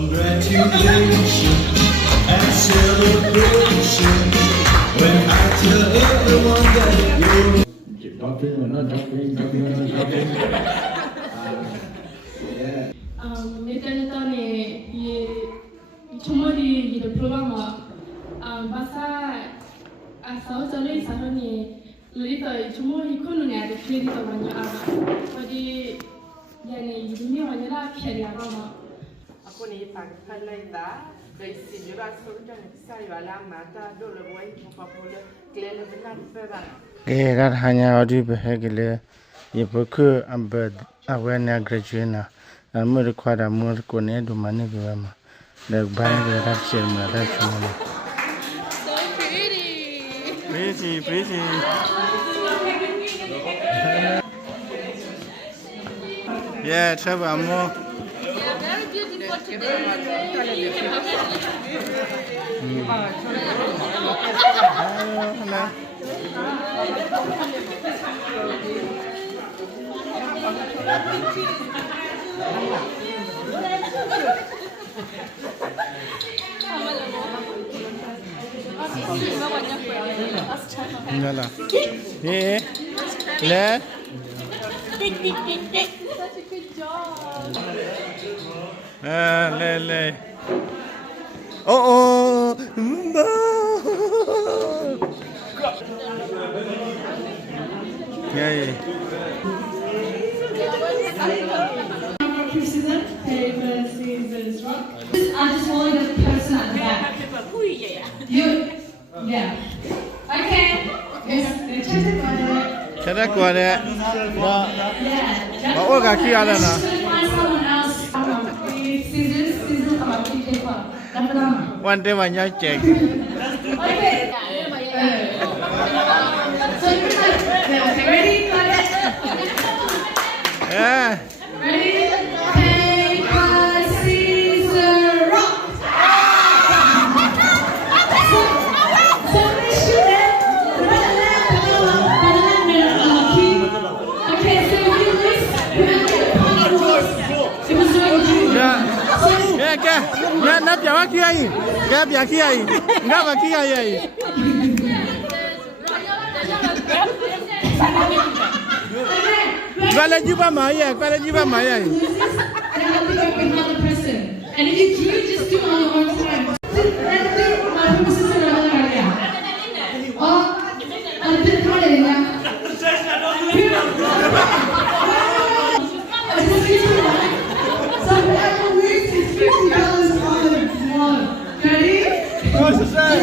Congratulations and celebration when I tell everyone that you're dropping or not dropping. Ito ni chumori di programa basa asal jalur sahur ni lito chumori kono ni ada kiri to banyak apa. Jadi yani dunia banyak lah kiri apa mah. Aku ni pangkat lain dah. Dari sini rasa macam saya alam mata dulu buat popular kelihatan benar benar. That hanya audio behagile. Ye boku ambed awareness graduate na. Almu require more kone do mane biwama. The band that share my life. So pretty. Pretty. Yeah, Trevor more. Very beautiful today. Nyala. Eh. Le. Such a good job. Le. Oh. Yeah. President, paper, scissors, rock. I just want the person at the back. You, yeah. Okay. Yes. Check qua đấy. Yeah. Mà ôi cả kia là Just find someone else. Scissors, come up, paper. One day mà nhau check. Okay. So you're like, okay, ready? Got it. Yeah. Ready? Paper, scissors, rock. Somebody shoot it. The left, middle, key. Okay, so if you lose, whoever the point was, it was doing you. Yeah, cái. Nó chào kia ai. Cái bia kia ai. Nó mà kia ai. Qua lên giúp ba mày à, qua lên giúp ba mày à. Then I'll pick up another person. And if you drew, just do it on your own time. Let's do my sister another area. Oh, I'll do it for you. So whoever wins is $50 on the wall. Ready? What's the say?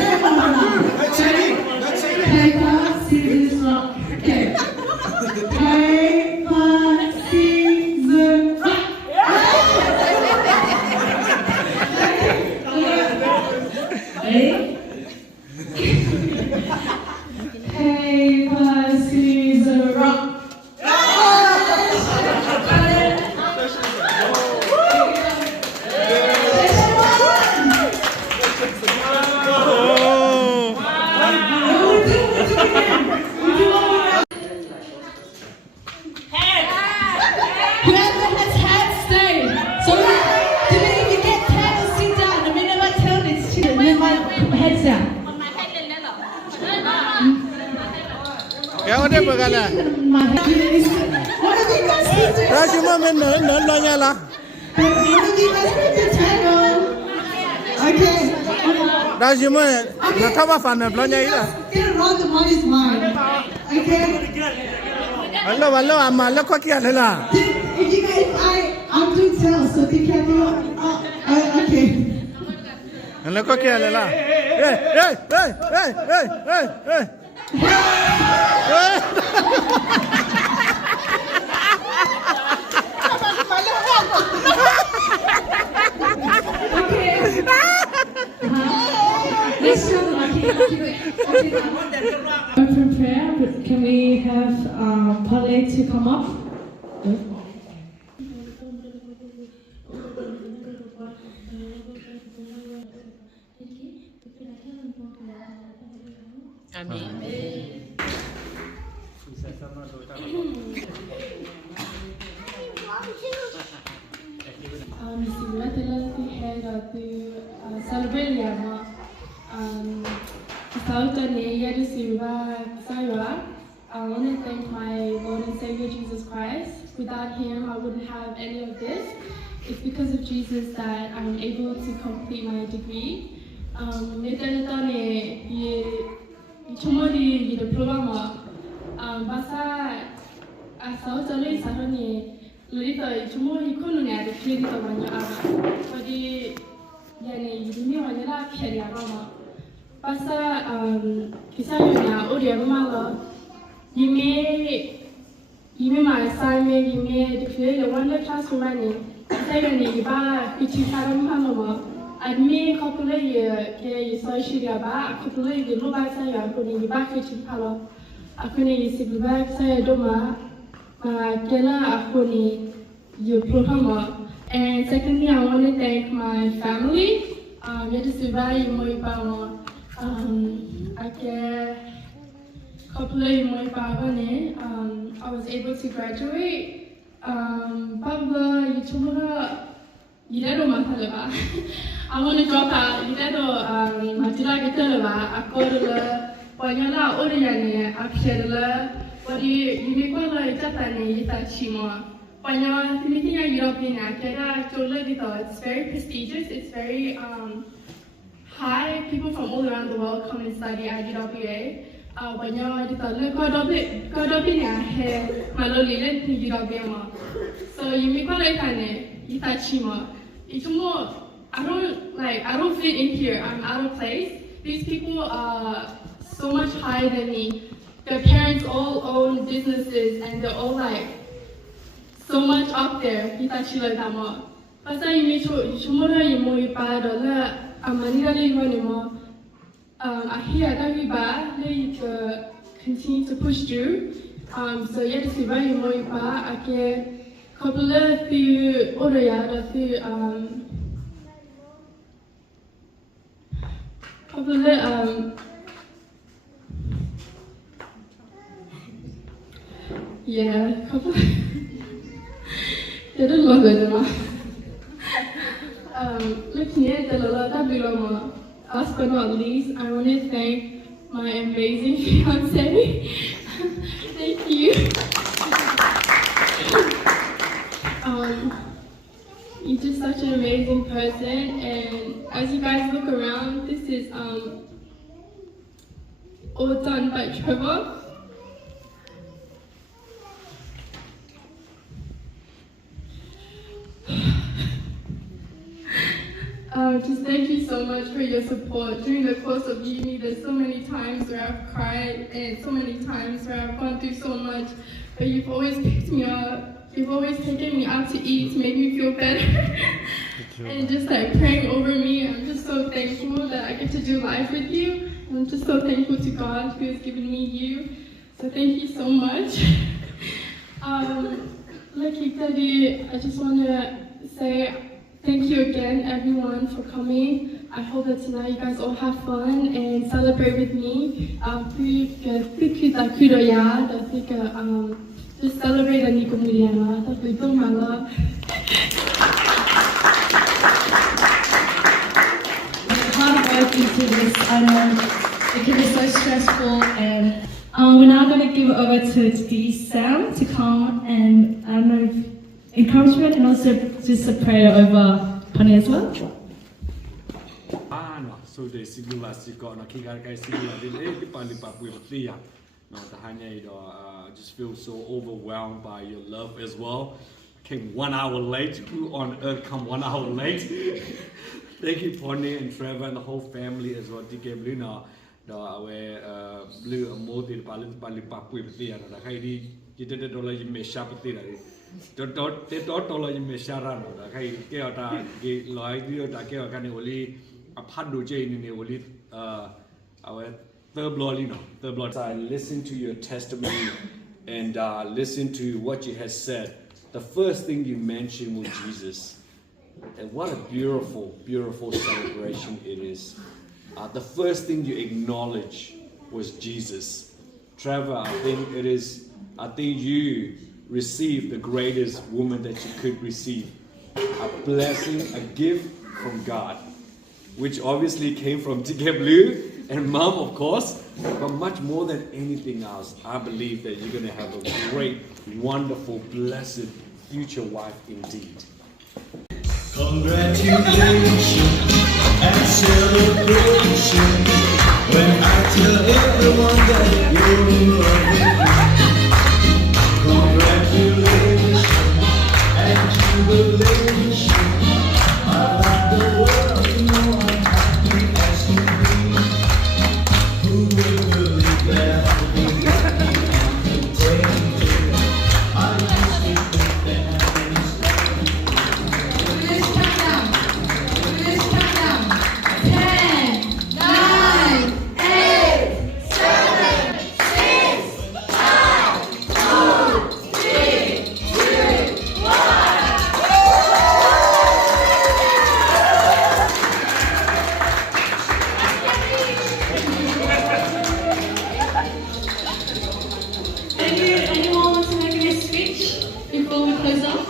Paper, scissors, rock. Okay. Paper, scissors, rock. Ready? Paper, scissors, rock. Whoever has head stay. So today if you get head, sit down. The minute I tell this to you, with my head down. Kéo đi bữa cái này. My head is. What have you guys been doing? Ra chúng mình nở lo nha là. What have you guys been doing? Okay. Ra chúng mình nó thắp vào phần lo nha ý là. Get around the money's mine. Okay. Hello, mà nó có kia thế là. If you guys, I'm doing sales, so think you do. Okay. Nó có kia thế là. Ê. Open prayer, but can we have Polly to come up? Amin. Bismillahirrahmanirrahim. weekend to celebrate Yama. I want to thank my Lord and Savior Jesus Christ. Without Him, I wouldn't have any of this. It's because of Jesus that I'm able to complete my degree. You may my assignment, you may declare the one classroom running. Say your name, which you have a panel. I may couple a year, you saw she got back, couple of you look like say you're putting you back with your color. I couldn't use it back, say a doma, Kella Akoni, your programmer. And secondly, I want to thank my family. You just survive more power. I care. I was able to graduate. I want to drop out. It's very prestigious. It's very high. People from all around the world come and study at UWA. So you make I don't fit in here. I'm out of place. These people are so much higher than me. Their parents all own businesses and they're all so much up there. I hear that you can continue to push through. So yeah, to survive you more I can couple of few other couple they don't love it enough. Looking at the last but not least, I want to thank my amazing fiancé. Thank you. You're just such an amazing person, and as you guys look around, this is all done by Trevor. Just thank you so much for your support during the course of uni. There's so many times where I've cried and so many times where I've gone through so much, but you've always picked me up. You've always taken me out to eat to make me feel better and just praying over me. I'm just so thankful that I get to do life with you. I'm just so thankful to God who has given me you. So thank you so much. Like you said, I just want to say thank you again, everyone, for coming. I hope that tonight you guys all have fun and celebrate with me. Just celebrate a Nico Miliana. That's my love. Hard work into this. I know it can be so stressful, and we're now going to give it over to Sam to come and I don't know, encouragement and also just a prayer over Connie as well. So the singular sikon kiga guys singular lipa with Thea. No, the Hanya just feel so overwhelmed by your love as well. Came 1 hour late. Who on earth come 1 hour late? Thank you, Pony and Trevor and the whole family as well. DK Blina, the blue and molded Palipa with Thea. The Heidi, you did it all you may shop at theatre. Don't all you may sharano. The Heidi, Geota, like you, the Geo can only a Pandu Jane in the Oli, our third blood. I listen to your testimony and listen to what you have said. The first thing you mentioned was Jesus. And what a beautiful, beautiful celebration it is. The first thing you acknowledge was Jesus. Trevor, I think you received the greatest woman that you could receive. A blessing, a gift from God, which obviously came from Tige Blue and Mom, of course. But much more than anything else, I believe that you're going to have a great, wonderful, blessed future wife indeed. Congratulations and celebration when I tell everyone that you're in love with me. Congratulations and jubilation. I want the world to know I'm happy as can be. Who will believe that I'll be contained? I used to think that Anyone want to make a speech before we close off?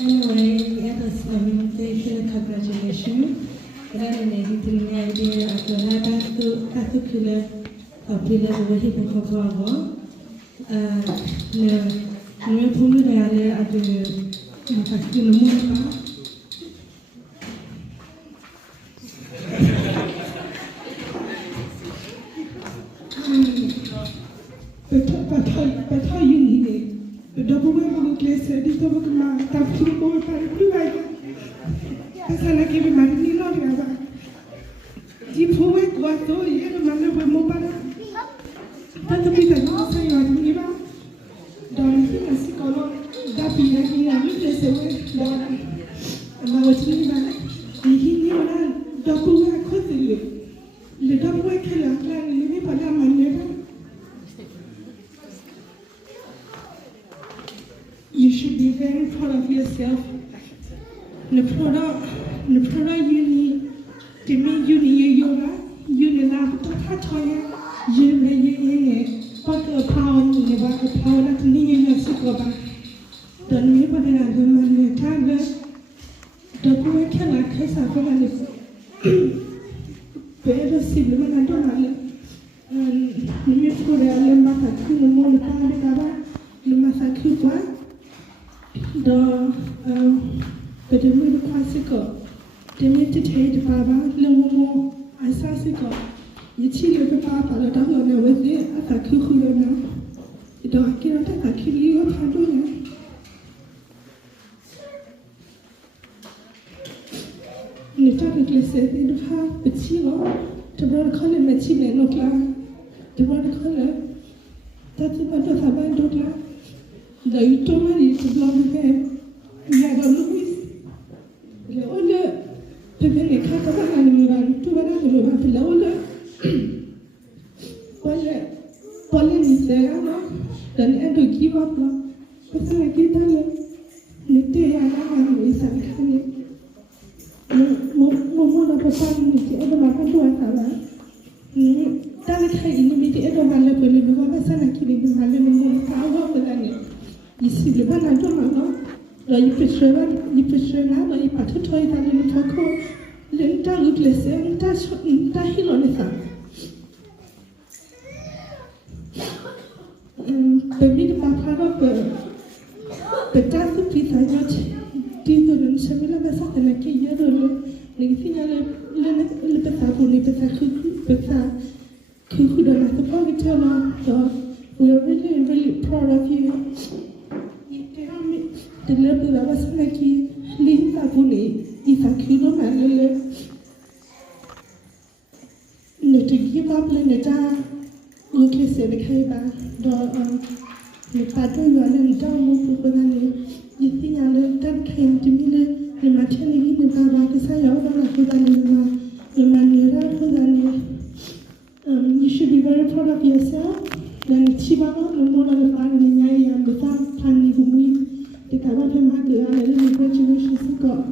Anyway, yeah, that's congratulations. That is the idea of the particular popular way to cover. No, probably they are at the particular but how you need it? The double way of the place said, "This over my top two over five blue eye." That's how I give him my new lawyer. Deep away, what though, you know, my little mobile. That's the people who say you are Niva. Don't think I see color. That be like me, I'm just away. And I was Niva. He knew that double way could the double way killer, and live on my neighbor. You should be very proud of yourself. The product uni, the main uni yoga, uni lab, the katoya, uni but a power never a power that near Sikoba. Don't me but another man, the tablet, the boy cannot case of a better sibling and don't and me for the Lemaka, the Molaka, the Massacuba. But the middle classical, the meditate Baba, Lemomo, Isasico, you chill the Papa, the dog on the way, at a cucuna. You don't get a kill you of Haduna. You technically said in the half, but Chilo, the brother call him a chile, no clan. The brother call him, that's about the Habandotla. The you told me to blonde hair. You had a Louis. The older Pepe Cataba and Muran, 2 hours of the older. Pollen is there, then I don't give up. But I get a little and with some candy. Momo of a family, the other one to a That in the other one level, you have a son killing my little power than it. You see the one I don't know. You picture now, you put a toy that in the taco, then that listen, that's what that hill on the sun. The middle part of the that's the piece I got. Deeper than similar vessel and a key yellow, anything I live at Pepper, Kuku, the Pogitella. So we are really, really proud of you. The level of us like you, leave a bully, if a kilo man, not to give up Leneta, look at the Kaiba, the pattern you are in down move. You think I learned that came to me, the maternity in the Baba, the Sayana, the Manera, you should be very proud of yourself. Then Chiba, the more of the family, and the family who we. The Kawatam had the graduation got.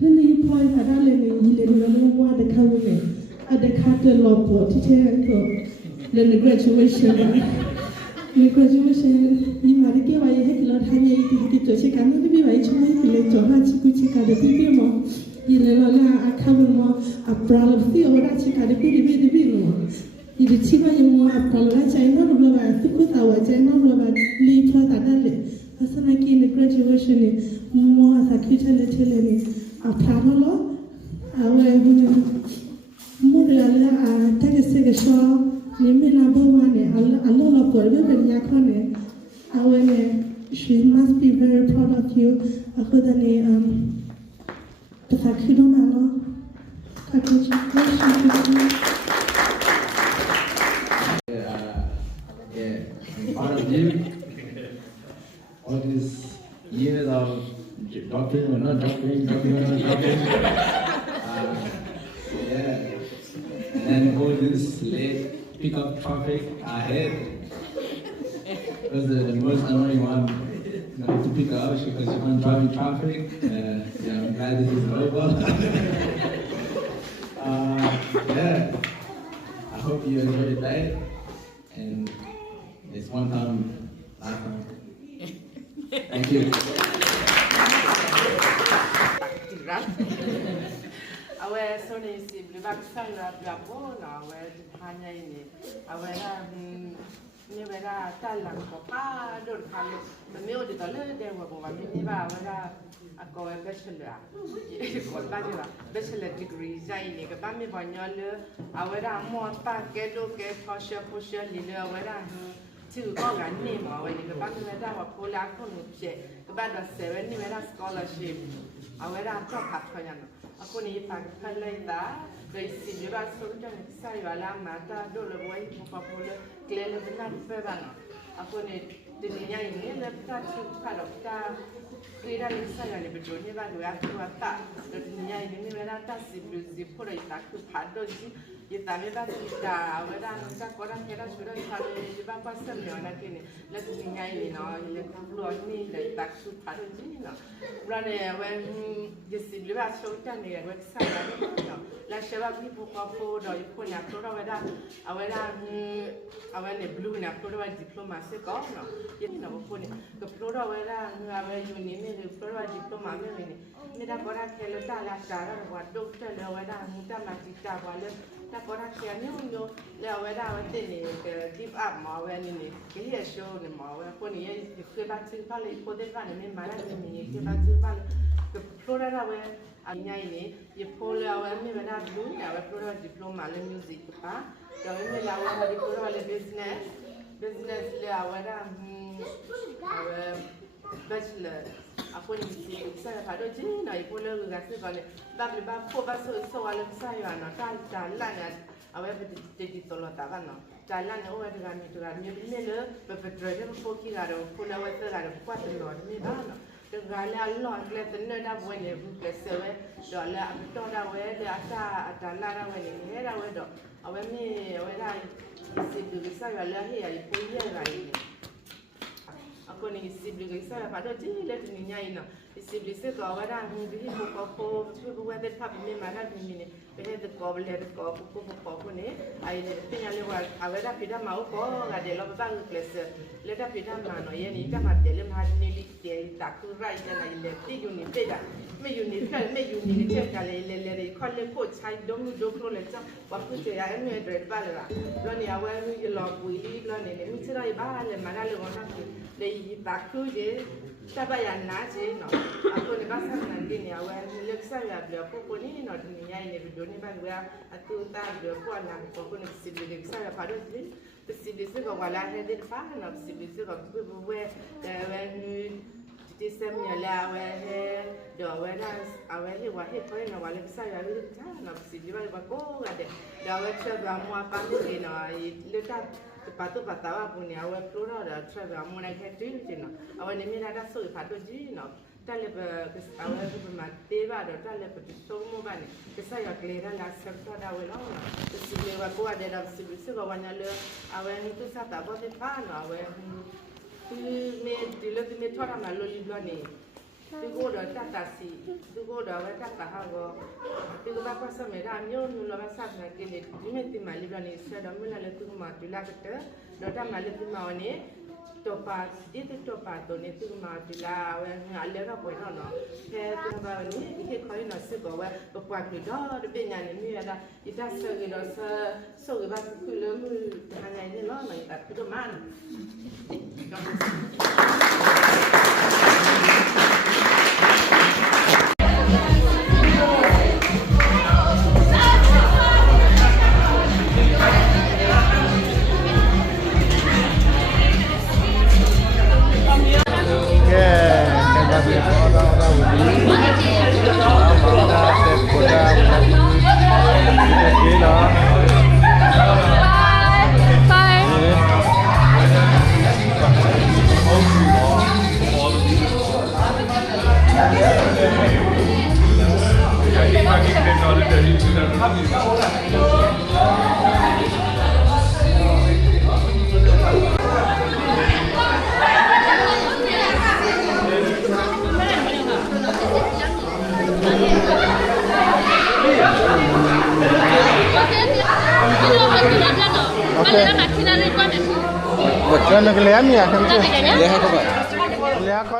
Really, points at Allen and you didn't know the Kawaman at the cattle law to tell then the graduation, you might give to check out the baby by trying to let your heart to check out the baby more. You know, I cover more a brown of the or check out the baby more. You did see my more a problem. I know about I took with our general about leave for that. As an again the graduation, more as a future little a parallel. Our take a second show. Name number one, a lot of good and yakone. She must be very proud of you. The fact you don't know. Congratulations. I'm proud of you. All these years of doctoring or not doctoring. Yeah. And then all this late pickup traffic ahead. It was the most annoying one to pick up because you can't drive in traffic. Yeah, I'm glad this is over. Yeah. I hope you enjoyed the day. And it's one time, last time. Thank you. Awe soni si blibak sana blabo na awe hanya ini awe na ni wera talang ko pa dor kalo me odi tole de wa ko mi ba awe na ako bachelor ko ba dira bachelor degree zai ni ka ba mi ba nyole awe na mo pa ke do ke posha li le awe na tu ko ga ni mo awe ni ka ba mi da wa ko la ko no che ka ba da 7 ni wera scholarship awe na ko pat ko yana aku ni pakai leda dari sini rasa macam saya lama dah dulu buat popular kelele benar berbana aku ni dunia ini lepas tu kalau kita kira ni saya ni betul ni baru aku tak dunia ini ni mereka tak sibuk pun tak tu pada sih kita ni dah kita awalnya kita korang kira sudah kalau di bawah sembilan nak ini lepas dunia ini no lepas luar ni tak tu pada sih no berani awal sibuk rasa macam ni awal saya no lah sebab ni buku dah ikut nak tu awalnya ni blue nak tu diploma sekolah no jadi nak buku ni keperlu awal uni ni keperlu diploma ni dah korang kalau tak lah cara buat doktor awalnya kita masih tak boleh tak korang kira ni unjuk awalnya awal ni give up mau awal ni kaya show ni mau awal pun ni kita baca paling pada kan ni mana ni kita baca paling keperlu awal ini keperlu awal ni mana dulu awal keperlu diploma le music apa kalau ni awal keperlu le business le awalnya awal bachelor aku ni saya pada je nak ikut le rasa kalau bab ko bas soal saya nak jalan awal jadi tolong tak kan jalan awal dengan itu ni le betul ko kira ko la wata la ko tu ni dah dengan Allah kelihatan dah buat ni kesewe dah la betul dah we dah ada la we ni dah we dah awal ni awal sibuk saya lah ya ikut dia lagi aku ni sibuk saya pada je le dunia ini sibuk saya kau orang ni buku buat apa ni mana ni betul kau boleh kau buku ni air tinggal lewat awal dah pindah mau kau ada lo bang kelas le dah pindah mana ya ni dah mati le mah ni dia tak kurai jangan le tiga ni beda me uni ni cek kali le kau le kau cai dom le cak waktu saya ni ada bala lo ni awal ni lo bui lo ni cerai bala mana le orang le tak je siapa yang nak je no aku ni bahasa nanti ni awal ni saya beli apa ni no dunia ini video ni bang gua aku tak beli apa nak aku ni sibuk saya pada sini sibuk saya wala ada apa nak sibuk saya buat ni Desember lah awal awal ni wahid kau ni awal saya ada nak sibuk apa ada awal saya mau apa ni no letak patu patawa punya awal keluar dah travel amunai kerja je no awal ni mana ada soal patu je no talep awal tu bermati baru talep tu semua bani saya kelihatan lah serta dah awal no sibuk aku ada dah sibuk awalnya le awal ni tu saya tak boleh pan awal tu me thora malu liblo ni tu go dah tak tasi tu go dah awal tak tahu tu bapa sama dah nyon nula masa nak kini ni mesti malu liblo ni saya dah mula le tu mati lah kita dah malu tu mau ni topa itu topa tu ni tu mati lah, ngalih apa pun no. Kita bawa ni kita kau ini nasi kau berbuat kita, tapi yang ni ada kita segi dosa, segi bahasa kulim hanya ini loh, kita tu mana. Buat kan kelihatan ya kan? Lihat apa? Lihat kau